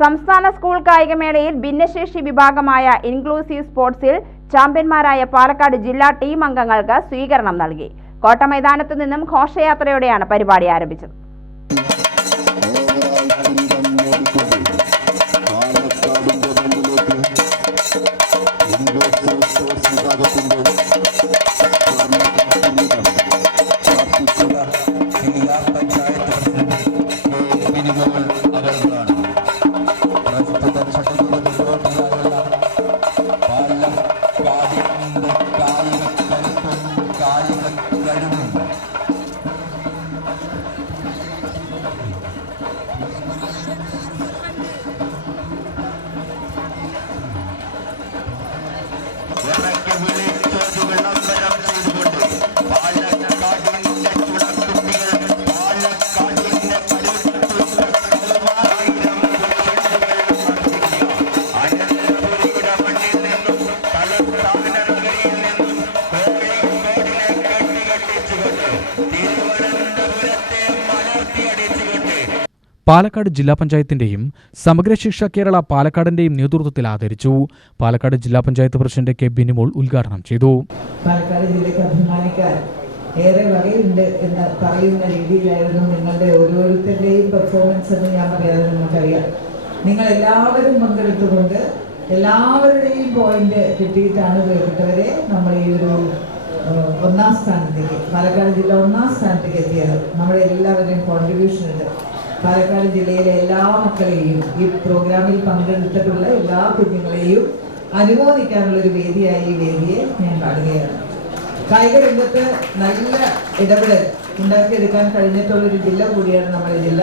സംസ്ഥാന സ്കൂൾ കായികമേളയിൽ ഭിന്നശേഷി വിഭാഗമായ ഇൻക്ലൂസീവ് സ്പോർട്സിൽ ചാമ്പ്യന്മാരായ പാലക്കാട് ജില്ലാ ടീം അംഗങ്ങൾക്ക് സ്വീകരണം നൽകി. കോട്ടമൈതാനത്തു നിന്നും ഘോഷയാത്രയോടെയാണ് പരിപാടി ആരംഭിച്ചത്. പാലക്കാട് ജില്ലാ പഞ്ചായത്തിന്റെയും സമഗ്ര ശിക്ഷ കേരള പാലക്കാടിന്റെയും നേതൃത്വത്തിൽ ആദരിച്ചു. പാലക്കാട് ജില്ലാ പഞ്ചായത്ത് പ്രസിഡന്റ് കെ ബിനിമോൾ ഉദ്ഘാടനം ചെയ്തു. പാലക്കാട് ജില്ലയ്ക്ക് അഭിമാനിക്കാൻ ഏറെ വകയുണ്ട് എന്ന് പറയുന്ന രീതിയിലായിരുന്നു നിങ്ങളുടെ ഓരോരുത്തരുടെയും പെർഫോമൻസ് എന്ന് ഞാൻ പറയാതെ നിങ്ങൾക്കറിയാം. നിങ്ങൾ എല്ലാവരും പങ്കെടുത്തുകൊണ്ട് എല്ലാവരുടെയും പോയിന്റ് കിട്ടിയിട്ടാണ് പ്രിയപ്പെട്ടവരെ നമ്മൾ ഈ ഒരു ഒന്നാം സ്ഥാനത്തേക്ക് പാലക്കാട് ജില്ല ഒന്നാം സ്ഥാനത്തേക്ക് എത്തിയത്. നമ്മുടെ എല്ലാവരുടെയും കോൺട്രിബ്യൂഷൻ ഉണ്ട്. പാലക്കാട് ജില്ലയിലെ എല്ലാ മക്കളെയും ഈ പ്രോഗ്രാമിൽ പങ്കെടുത്തിട്ടുള്ള എല്ലാ കുഞ്ഞുങ്ങളെയും അനുമോദിക്കാനുള്ള ഒരു വേദിയായി ഈ വേദിയെ ഞാൻ കാണുകയാണ്. കായിക രംഗത്ത് നല്ല ഇടപെടൽ ഉണ്ടാക്കിയെടുക്കാൻ കഴിഞ്ഞിട്ടുള്ള ഒരു ജില്ല കൂടിയാണ് നമ്മുടെ ജില്ല.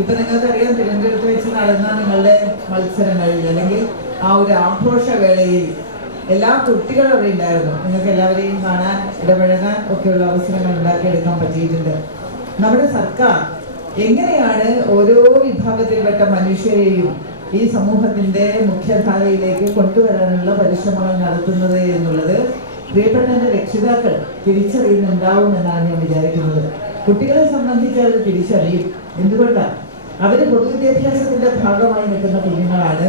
ഇപ്പൊ നിങ്ങൾക്കറിയാം തിരുവനന്തപുരത്ത് വെച്ച് നടന്ന നിങ്ങളുടെ മത്സരങ്ങളിൽ അല്ലെങ്കിൽ ആ ഒരു ആഘോഷവേളയിൽ എല്ലാ കുട്ടികളും അവിടെ ഉണ്ടായിരുന്നു. നിങ്ങൾക്ക് എല്ലാവരെയും കാണാൻ ഇടപഴകാൻ ഒക്കെയുള്ള അവസരങ്ങൾ ഉണ്ടാക്കിയെടുക്കാൻ പറ്റിയിട്ടുണ്ട്. നമ്മുടെ സർക്കാർ എങ്ങനെയാണ് ഓരോ വിഭാഗത്തിൽപ്പെട്ട മനുഷ്യരെയും ഈ സമൂഹത്തിന്റെ മുഖ്യധാരയിലേക്ക് കൊണ്ടുവരാനുള്ള പരിശ്രമങ്ങൾ നടത്തുന്നത് എന്നുള്ളത് പ്രിയപ്പെട്ട എന്റെ രക്ഷിതാക്കൾ തിരിച്ചറിയുന്നുണ്ടാവും എന്നാണ് ഞാൻ വിചാരിക്കുന്നത്. കുട്ടികളെ സംബന്ധിച്ച് അവർ തിരിച്ചറിയും. എന്തുകൊണ്ടാണ്? അവർ പൊതുവിദ്യാഭ്യാസത്തിന്റെ ഭാഗമായി നിൽക്കുന്ന കുഞ്ഞുങ്ങളാണ്.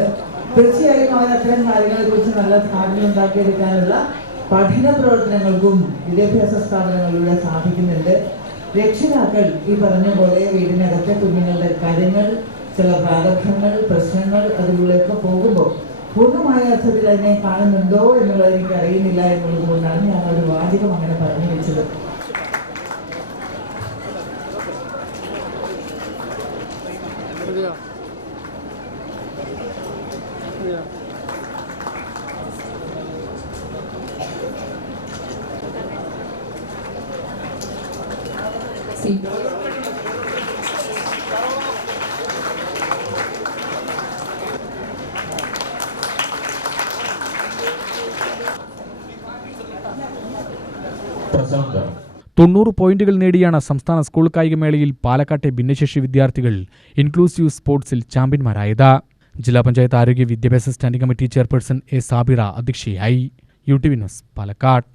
തീർച്ചയായും അവർ അത്തരം കാര്യങ്ങളെ കുറിച്ച് നല്ല ധാരണ ഉണ്ടാക്കിയെടുക്കാനുള്ള പഠന പ്രവർത്തനങ്ങൾക്കും വിദ്യാഭ്യാസ സ്ഥാപനങ്ങളിലൂടെ സാധിക്കുന്നുണ്ട്. രക്ഷിതാക്കൾ ഈ പറഞ്ഞ പോലെ വീടിനകത്തെ കുഞ്ഞുങ്ങളുടെ കാര്യങ്ങൾ ചില പ്രാരബ്ധങ്ങൾ പ്രശ്നങ്ങൾ അതിലൂടെയൊക്കെ പോകുമ്പോൾ പൂർണമായ അർത്ഥത്തിൽ അതിനെ കാണുന്നുണ്ടോ എന്നുള്ളത് എനിക്ക് അറിയുന്നില്ല എന്നുള്ളത് കൊണ്ടാണ് ഞാൻ ഒരു വാചകം അങ്ങനെ പറഞ്ഞു വെച്ചത്. പ്രസംഗം തൊണ്ണൂറ് പോയിന്റുകൾ നേടിയാണ് സംസ്ഥാന സ്കൂൾ കായികമേളയിൽ പാലക്കാട്ടെ ഭിന്നശേഷി വിദ്യാർത്ഥികൾ ഇൻക്ലൂസീവ് സ്പോർട്സിൽ ചാമ്പ്യന്മാരായത് ജില്ലാ പഞ്ചായത്ത് ആരോഗ്യ വിദ്യാഭ്യാസ standing committee chairperson A Sabira അധ്യക്ഷയായി U T V news Palakkad